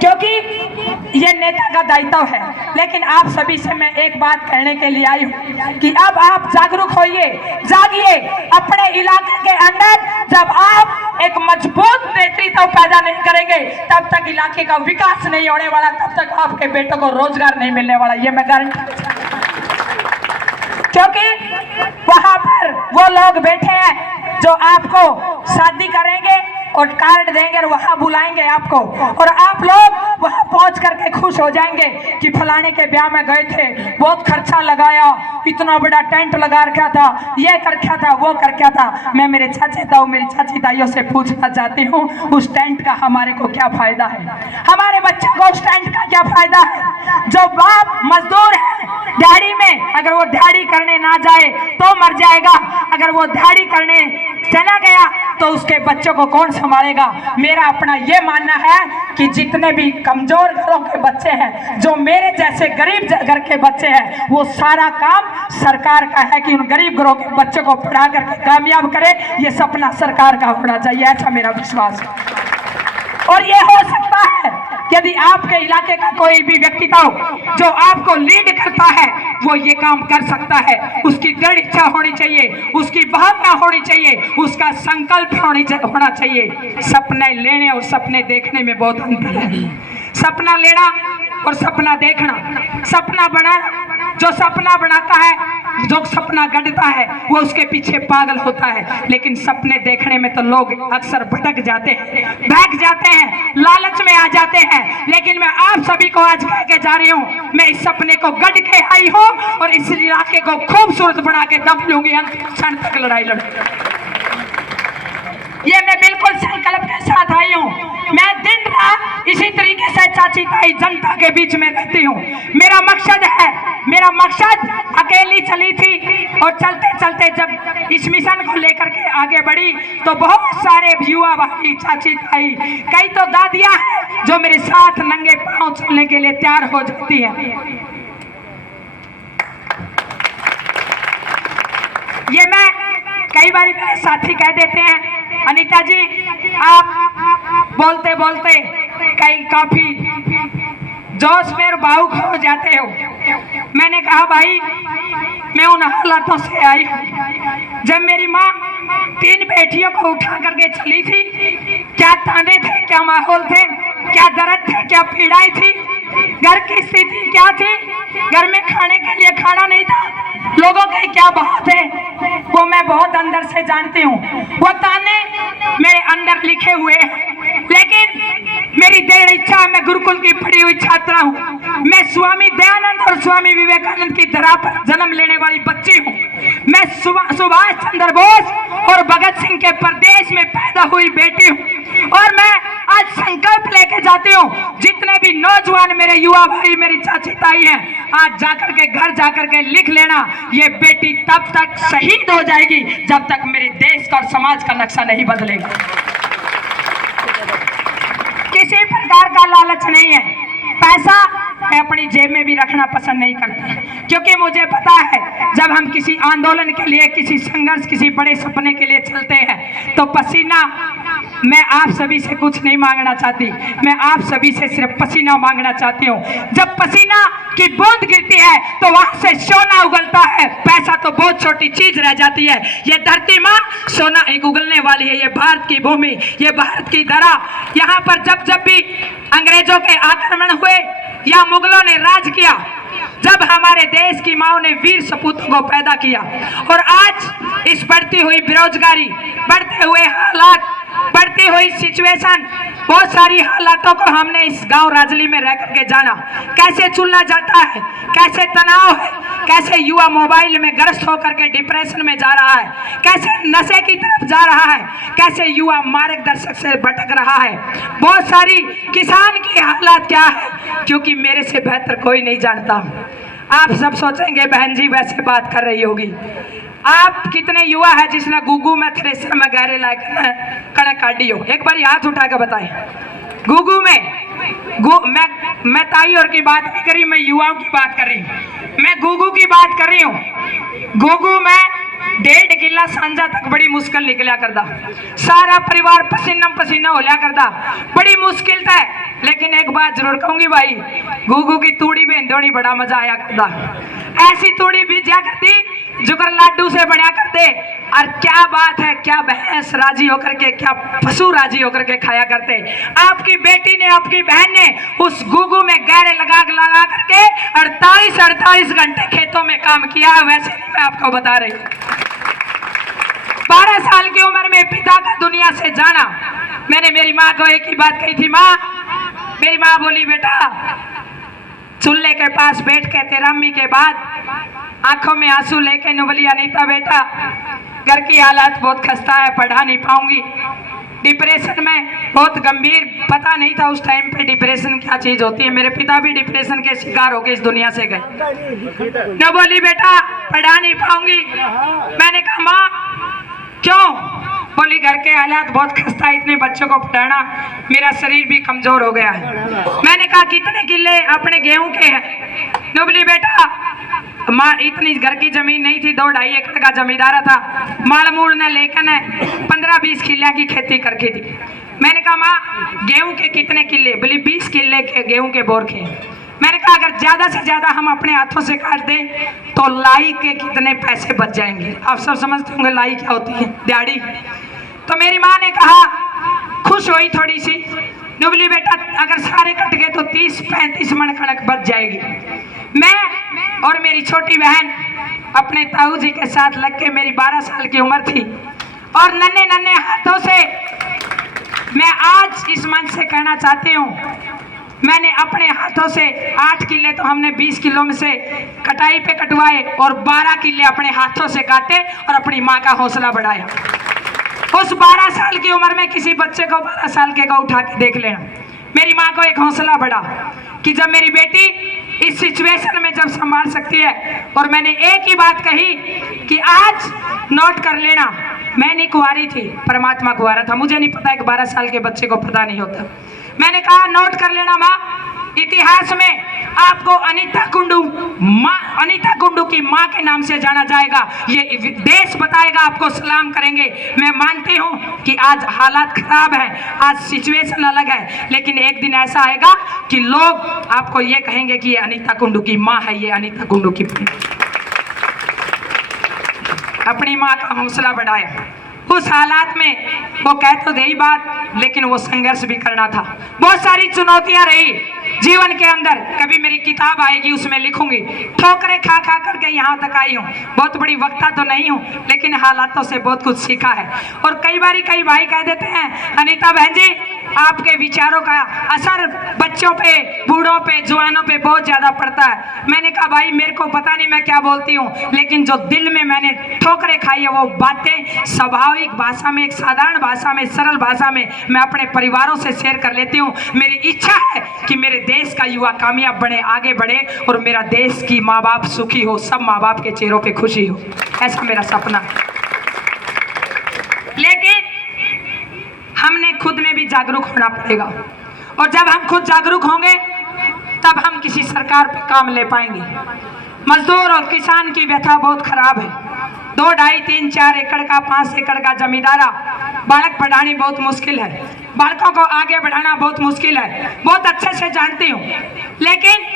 क्योंकि ये नेता का दायित्व है। लेकिन आप सभी से मैं एक बात कहने के लिए आई हूँ कि अब आप जागरूक होइए, जागिए। अपने इलाके के अंदर जब आप एक मजबूत नेतृत्व पैदा नहीं करेंगे तब तक इलाके का विकास नहीं होने वाला, तब तक आपके बेटों को रोजगार नहीं मिलने वाला, ये मैं गारंटी। क्योंकि वहां पर वो लोग बैठे हैं जो आपको शादी करेंगे और कार्ड देंगे और वहां बुलाएंगे आपको, और आप लोग वहां पहुंच करके खुश हो जाएंगे कि फलाने के ब्याह में गए थे, बहुत खर्चा लगाया, इतना बड़ा टेंट लगा रखा था, ये कर रखा था, वो कर रखा था। मैं मेरे चाचे ताऊ मेरी चाची ताइयों से पूछना चाहती हूँ, उस टेंट का हमारे को क्या फायदा है? हमारे बच्चों को उस टेंट का क्या फायदा है? जो बाप मजदूर है दिहाड़ी में, अगर वो दिहाड़ी करने ना जाए तो मर जाएगा, अगर वो दिहाड़ी करने चला गया तो उसके बच्चों को कौन संभालेगा? मेरा अपना ये मानना है कि जितने भी कमजोर घरों के बच्चे हैं, जो मेरे जैसे गरीब घर के बच्चे हैं, वो सारा काम सरकार का है कि उन गरीब घरों के बच्चों को पढ़ा करके कामयाब करे। ये सपना सरकार का होना चाहिए, ऐसा मेरा विश्वास है। और ये हो सकता है यदि आपके इलाके का कोई भी व्यक्तित्व जो आपको लीड करता है वो ये काम कर सकता है। उसकी दृढ़ इच्छा होनी चाहिए, उसकी भावना होनी चाहिए, उसका संकल्प होना चाहिए। सपने लेने और सपने देखने में बहुत अंतर है। सपना लेना और सपना देखना, सपना बनाना, जो सपना बनाता है, जो सपना गढ़ता है, वो उसके पीछे पागल होता है। लेकिन सपने देखने में तो लोग अक्सर भटक जाते हैं, भाग जाते हैं, लालच में आ जाते हैं। लेकिन मैं आप सभी को आज कह के जा रही हूँ, मैं इस सपने को गढ़ के आई हूँ और इस इलाके को खूबसूरत बना के दम लूंगी, अंतिम क्षण तक लड़ाई लड़ूंगी। ये मैं बिल्कुल संकल्प के साथ आई हूँ। मैं दिन रात इसी तरीके से चाची ताई जनता के बीच में रहती हूँ। मेरा मकसद अकेली चली थी और चलते चलते जब इस मिशन को लेकर के आगे बढ़ी तो बहुत सारे युवा भाई, चाची ताई, कई तो दादियां हैं जो मेरे साथ नंगे पांव चलने के लिए तैयार हो जाती है। ये मैं कई बार मेरे साथी कह देते हैं, अनीता जी आप बोलते बोलते कई काफी जोश में भावुक हो जाते हो। मैंने कहा भाई मैं उन हालातों से आई हूँ जब मेरी माँ 3 बेटियों को उठा करके चली थी। क्या ताने थे, क्या माहौल थे, क्या दर्द थे, क्या पीड़ाएं थी, घर की स्थिति क्या थी, घर में खाने के लिए खाना नहीं था, लोगों के क्या भाव थे, वो मैं बहुत अंदर से जानती हूँ। वो ताने मेरे अंदर लिखे हुए हैं। लेकिन मेरी दृढ़ इच्छा, मैं गुरुकुल की पढ़ी हुई छात्रा हूँ। मैं स्वामी दयानंद और स्वामी विवेकानंद की धरा पर जन्म लेने वाली बच्ची हूँ। मैं सुभाष चंद्र बोस और भगत सिंह के प्रदेश में पैदा हुई बेटी हूँ। और मैं आज संकल्प लेके जाती हूँ, जितने भी नौजवान मेरे युवा भाई, मेरी चाची ताई हैं, आज जाकर के घर जाकर के लिख लेना, ये बेटी तब तक शहीद हो जाएगी जब तक मेरे देश का और समाज का नक्शा नहीं बदलेगा। किसी प्रकार का लालच नहीं है। पैसा मैं अपनी जेब में भी रखना पसंद नहीं करती, क्योंकि मुझे पता है जब हम किसी आंदोलन के लिए, किसी संघर्ष, किसी बड़े सपने के लिए चलते हैं तो पसीना, मैं आप सभी से कुछ नहीं मांगना चाहती, मैं आप सभी से सिर्फ पसीना मांगना चाहती हूँ। जब पसीना की बूंद गिरती है तो वहां से सोना उगलता है। पैसा तो बहुत छोटी चीज रह जाती है। ये धरती माँ सोना एक उगलने वाली है। ये भारत की भूमि, ये भारत की धरा। यहाँ पर जब भी अंग्रेजों के आक्रमण हुए या मुगलों ने राज किया, जब हमारे देश की माओ ने वीर सपूतों को पैदा किया, और आज इस बढ़ती हुई बेरोजगारी, बढ़ते हुए हालात, बढ़ती हुई सिचुएशन, बहुत सारी हालातों को हमने इस गांव राजली में रह करके जाना। कैसे चुनना जाता है, कैसे तनाव है, कैसे युवा मोबाइल में ग्रस्त होकर के डिप्रेशन में जा रहा है, कैसे नशे की तरफ जा रहा है, कैसे युवा मार्गदर्शक से भटक रहा है। बहुत सारी किसान की हालात क्या है, क्योंकि मेरे से बेहतर कोई नहीं जानता। आप सब सोचेंगे बहन जी वैसे बात कर रही होगी। आप कितने युवा है जिसने गुगू में थ्रेसर में गहरे लायक कणक काटी हो? एक बार हाथ उठा के बताएं। गुगू में मैं ताई और की बात नहीं कर रही, मैं युवाओं की बात कर रही हूँ। मैं गुगू की बात कर रही हूँ। गुगू में 1.5 किला सांझा तक बड़ी मुश्किल निकलिया करता, सारा परिवार पसीना पसीना हो लिया करता, बड़ी मुश्किल था। लेकिन लेकिन एक बात जरूर कहूंगी भाई, घूघू की तूड़ी बेंदोनी बड़ा मजा आया करता। ऐसी तूड़ी बीत जा करती जुकर लाडू से बना करते। और क्या बात है, क्या भैंस राजी होकर के, क्या पशु राजी होकर के खाया करते। आपकी बेटी ने, आपकी बहन ने उस घूघू में गहरे लगा करके 48 घंटे खेतों में काम किया है। वैसे नहीं मैं आपको बता रही, 12 साल की उम्र में पिता का दुनिया से जाना। मैंने मेरी माँ को एक ही बात कही थी, माँ, मेरी माँ बोली बेटा चूल्हे के पास बैठ के तेरा अम्मी के बाद आंखों में आंसू लेके न बोली अनीता बेटा घर की हालात बहुत खस्ता है, पढ़ा नहीं पाऊंगी। डिप्रेशन में बहुत गंभीर, पता नहीं था उस टाइम पे डिप्रेशन क्या चीज होती है। मेरे पिता भी डिप्रेशन के शिकार होके इस दुनिया से गए। न बोली बेटा पढ़ा नहीं पाऊंगी। मैंने कहा माँ क्यों? बोली घर के हालात बहुत खस्ता है, इतने बच्चों को पढ़ाना, मेरा शरीर भी कमजोर हो गया है। मैंने कहा कितने किले अपने गेहूं के हैं? न बोली बेटा माँ इतनी घर की जमीन नहीं थी, 2-2.5 एकड़ का जमींदारा था, माड़ मूड़ ने लेकर 15-20 किले की खेती करके थी। मैंने कहा माँ गेहूं के कितने किले? बोली 20 किले के गेहूं के बोर के। मैंने कहा अगर ज्यादा से ज्यादा हम अपने हाथों से काट दें तो लाई के कितने पैसे बच जाएंगे? आप सब समझते होंगे लाई क्या होती है, दिहाड़ी। तो मेरी माँ ने कहा, खुश हुई थोड़ी सी, बोली बेटा अगर सारे कट गए तो 30-35 मन कणक बच जाएगी। मैं और मेरी छोटी बहन अपने ताऊ जी के साथ लग के, मेरी 12 साल की उम्र थी, और नन्हे नन्हे हाथों से मैं आज इस मंच से कहना चाहती हूँ, मैंने अपने हाथों से 8 किले तो हमने 20 किलो में से कटाई पे कटवाए और 12 किले अपने हाथों से काटे और अपनी माँ का हौसला बढ़ाया। उस 12 साल की उम्र में किसी बच्चे को 12 साल के को उठा के देख लेना। मेरी माँ को एक हौसला बढ़ा कि जब मेरी बेटी इस सिचुएशन में जब संभाल सकती है, और मैंने एक ही बात कही कि आज नोट कर लेना, मैं नहीं कुंवारी थी, परमात्मा कुंवारा था। मुझे नहीं पता, एक 12 साल के बच्चे को पता नहीं होता। मैंने कहा नोट कर लेना माँ, इतिहास में आपको अनीता कुंडू की माँ के नाम से जाना जाएगा। ये देश बताएगा, आपको सलाम करेंगे। मैं मानती हूँ कि आज हालात खराब है, आज सिचुएशन अलग है, लेकिन एक दिन ऐसा आएगा कि लोग आपको ये कहेंगे कि ये अनीता कुंडू की माँ है, ये अनीता कुंडू की। अपनी माँ का हौसला बढ़ाया। उस हालात में वो कह तो दे बात, लेकिन वो संघर्ष भी करना था। बहुत सारी चुनौतियां रही जीवन के अंदर। कभी मेरी किताब आएगी उसमें लिखूंगी, ठोकरें खा खा करके यहाँ तक आई हूँ। बहुत बड़ी वक्ता तो नहीं हूँ, लेकिन हालातों से बहुत कुछ सीखा है। और कई भाई कह देते हैं अनीता बहन जी आपके विचारों का असर बच्चों पे, बूढ़ों पे, जवानों पे बहुत ज्यादा पड़ता है। मैंने कहा भाई मेरे को पता नहीं मैं क्या बोलती हूँ, लेकिन जो दिल में मैंने ठोकरें खाई है वो बातें स्वाभाविक भाषा में, एक साधारण भाषा में, सरल भाषा में मैं अपने परिवारों से शेयर कर लेती हूँ। मेरी इच्छा है कि मेरे देश का युवा कामयाब बने, आगे बढ़े, और मेरा देश की माँ बाप सुखी हो, सब माँ बाप के चेहरों पे खुशी हो, ऐसा मेरा सपना है। लेकिन हमने खुद में भी जागरूक होना पड़ेगा, और जब हम खुद जागरूक होंगे तब हम किसी सरकार पे काम ले पाएंगे। मजदूर और किसान की व्यथा बहुत खराब है। 2, 2.5, 3, 4 एकड़ का, 5 एकड़ का जमींदारा, बालक पढ़ानी बहुत मुश्किल है, बालकों को आगे बढ़ाना बहुत मुश्किल है, बहुत अच्छे से जानती हूँ। लेकिन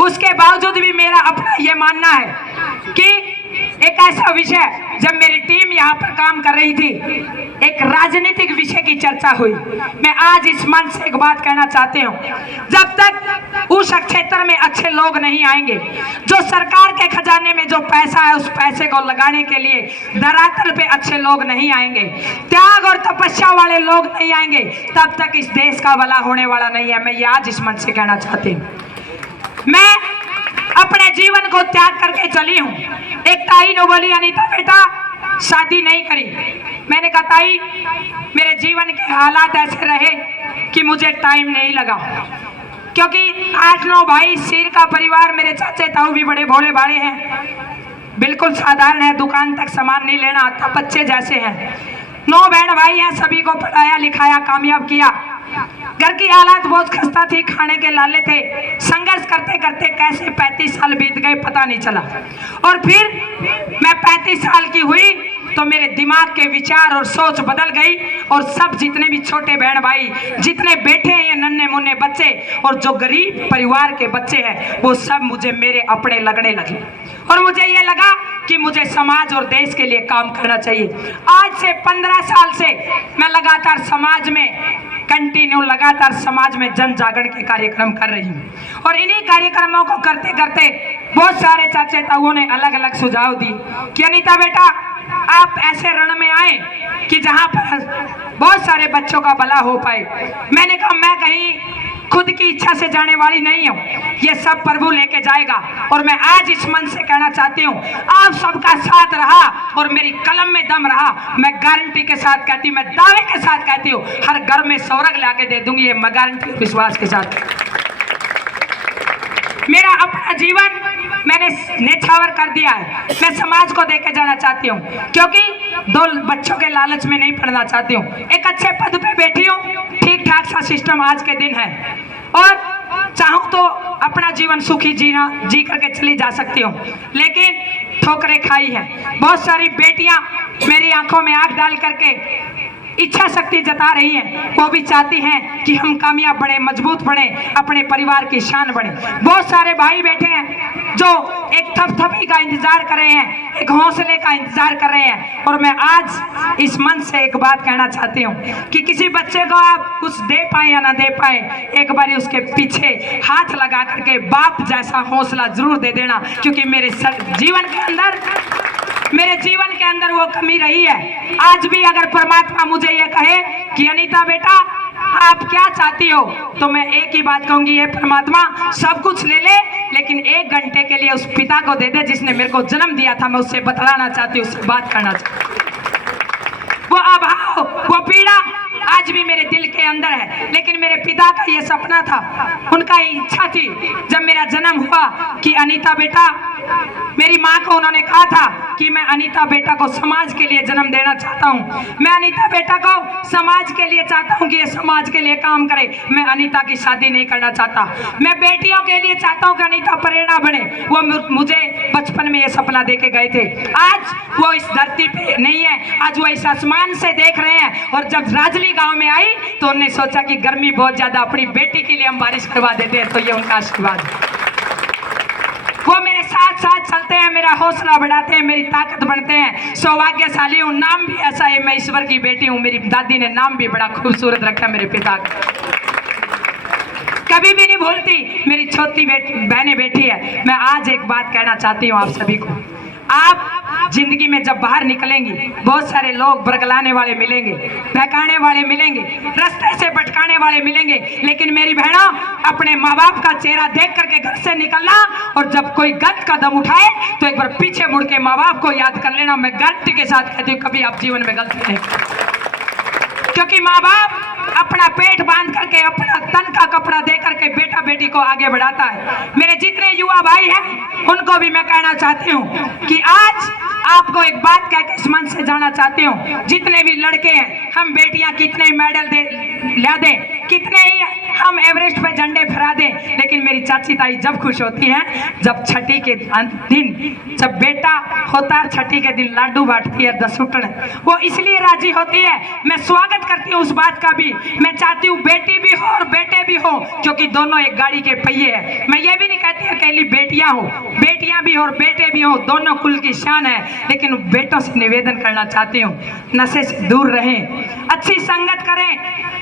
उसके बावजूद भी मेरा अपना ये मानना है कि एक ऐसा विषय, जब मेरी टीम यहाँ पर काम कर रही थी, एक राजनीतिक विषय की चर्चा हुई। मैं आज इस मंच से एक बात कहना चाहती हूँ, जब तक उस क्षेत्र में अच्छे लोग नहीं आएंगे, जो सरकार के खजाने में जो पैसा है उस पैसे को लगाने के लिए धरातल पे अच्छे लोग नहीं आएंगे, त्याग और तपस्या वाले लोग नहीं आएंगे, तब तक इस देश का भला होने वाला नहीं है। मैं ये आज इस मंच से कहना चाहती हूँ। मैं अपने जीवन को त्याग करके चली हूँ। एक ताई ने बोली अनीता बेटा शादी नहीं करी। मैंने कहा ताई मेरे जीवन के हालात ऐसे रहे कि मुझे टाइम नहीं लगा, क्योंकि 8-9 भाई, सिर का परिवार, मेरे चाचे ताऊ भी बड़े भोले भाले हैं, बिल्कुल साधारण है, दुकान तक सामान नहीं लेना आता, बच्चे जैसे हैं। 9 बहन भाई हैं, सभी को पढ़ाया लिखाया, कामयाब किया। घर की हालात बहुत खस्ता थी, खाने के लाले थे। संघर्ष करते करते कैसे 35 साल बीत गए पता नहीं चला। और फिर मैं 35 साल की हुई तो मेरे दिमाग के विचार और सोच बदल गई और सब जितने भी छोटे बहन भाई जितने बैठे हैं ये नन्हे मुन्ने बच्चे और जो गरीब परिवार के बच्चे हैं वो सब मुझे मेरे अपने लगने लगे और मुझे ये लगा कि मुझे समाज और देश के लिए काम करना चाहिए। आज से 15 साल से मैं लगातार समाज में कंटिन्यू लगातार समाज में जन जागरण के कार्यक्रम कर रही हूँ और इन्हीं कार्यक्रमों को करते करते बहुत सारे चाचा ताऊओं ने अलग अलग सुझाव दी कि अनीता बेटा आप ऐसे रण में आए कि जहाँ पर बहुत सारे बच्चों का भला हो पाए। मैंने कहा मैं कहीं खुद की इच्छा से जाने वाली नहीं हूँ, ये सब प्रभु लेके जाएगा और मैं आज इस मन से कहना चाहती हूँ आप सबका साथ रहा और मेरी कलम में दम रहा। मैं गारंटी के साथ कहती हूँ, मैं दावे के साथ कहती हूँ हर घर में स्वर्ग लाके दे दूंगी, ये मैं गारंटी विश्वास के साथ। मेरा अपना जीवन मैंने नेछावर कर दिया है, मैं समाज को देके जाना चाहती हूँ क्योंकि 2 बच्चों के लालच में नहीं पढ़ना चाहती हूँ। एक अच्छे पद पे बैठी हूँ, ठीक ठाक सा सिस्टम आज के दिन है और चाहूँ तो अपना जीवन सुखी जी करके चली जा सकती हूँ, लेकिन ठोकरें खाई है। बहुत सारी बेटियां मेरी आंखों में आंख डाल करके इच्छा शक्ति जता रही हैं, वो भी चाहती हैं कि हम कामयाब बने, मजबूत बने, अपने परिवार की शान बने। बहुत सारे भाई बैठे हैं जो एक थपथपी का इंतजार कर रहे हैं, एक हौसले का इंतजार कर रहे हैं और मैं आज इस मन से एक बात कहना चाहती हूँ कि किसी बच्चे को आप कुछ दे पाए या ना दे पाए, एक बार उसके पीछे हाथ लगा करके बाप जैसा हौसला जरूर दे देना, क्योंकि मेरे जीवन के अंदर वो कमी रही है। आज भी अगर परमात्मा मुझे ये कहे कि अनीता बेटा आप क्या चाहती हो, तो मैं एक ही बात कहूंगी, ये परमात्मा सब कुछ ले ले लेकिन 1 घंटे के लिए उस पिता को दे दे जिसने मेरे को जन्म दिया था। मैं उससे बतलाना चाहती हूँ, उससे बात करना चाहती हूँ। वो अभाव, वो पीड़ा आज भी मेरे दिल के अंदर है, लेकिन मेरे पिता का ये सपना था, उनका इच्छा थी जब मेरा जन्म हुआ कि अनीता बेटा, मेरी माँ को उन्होंने कहा था कि मैं अनीता बेटा को समाज के लिए जन्म देना चाहता हूँ, मैं अनीता बेटा को समाज के लिए चाहता हूँ कि ये समाज के लिए काम करे। मैं अनीता की शादी नहीं करना चाहता, मैं बेटियों के लिए चाहता हूँ कि अनीता प्रेरणा बने। वो मुझे बचपन में ये सपना दे के गए थे, आज वो इस धरती पे नहीं है, आज वो इस आसमान से देख रहे हैं। और जब राजली गांव में आई तो उन्होंने सोचा कि गर्मी बहुत ज्यादा, अपनी बेटी के लिए हम बारिश करवा देते हैं, तो ये उनका आशीर्वाद है। वो मेरे साथ साथ चलते हैं, मेरा हौसला बढ़ाते हैं, मेरी ताकत बनते हैं। सौभाग्यशाली हूँ, नाम भी ऐसा है, मैं ईश्वर की बेटी हूँ। मेरी दादी ने नाम भी बड़ा खूबसूरत रखा मेरे पिता का, कभी भी नहीं भूलती। मेरी छोटी बहनें बैठी है। मैं आज एक बात कहना चाहती हूँ आप सभी को, आप जिंदगी में जब बाहर निकलेंगी बहुत सारे लोग बरगलाने वाले मिलेंगे, बहकाने वाले मिलेंगे, रास्ते से भटकाने वाले मिलेंगे, लेकिन मेरी बहनों अपने माँ बाप का चेहरा देख करके घर से निकलना और जब कोई गलत कदम उठाए तो एक बार पीछे मुड़ के माँ बाप को याद कर लेना। मैं गारंटी के साथ कहती हूँ कभी आप जीवन में गलती नहीं, क्योंकि माँ बाप अपना पेट बांध करके, अपना तन का कपड़ा दे करके बेटा बेटी को आगे बढ़ाता है। मेरे जितने युवा भाई हैं उनको भी मैं कहना चाहती हूँ कि आज आपको एक बात कह के इस मन से जाना चाहती हूँ, जितने भी लड़के हैं, हम बेटियां कितने ही मेडल ला दें, कितने ही हम एवरेस्ट पे झंडे फहरा दें, लेकिन मेरी चाची ताई जब खुश होती हैं जब छठी के दिन, जब बेटा होता है छठी के दिन लाडू बांटती है 10 उठन, वो इसलिए राजी होती है। मैं स्वागत करती हूँ उस बात का भी। मैं चाहती हूँ बेटी भी हो और बेटे भी हो, क्योंकि दोनों एक गाड़ी के पहिए हैं। मैं ये भी नहीं कहती अकेली बेटियां हो, बेटियां भी हो और बेटे भी हो, दोनों कुल की शान है। लेकिन बेटों से निवेदन करना चाहती हूँ, नशे से दूर रहें, अच्छी संगत करें,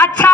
अच्छा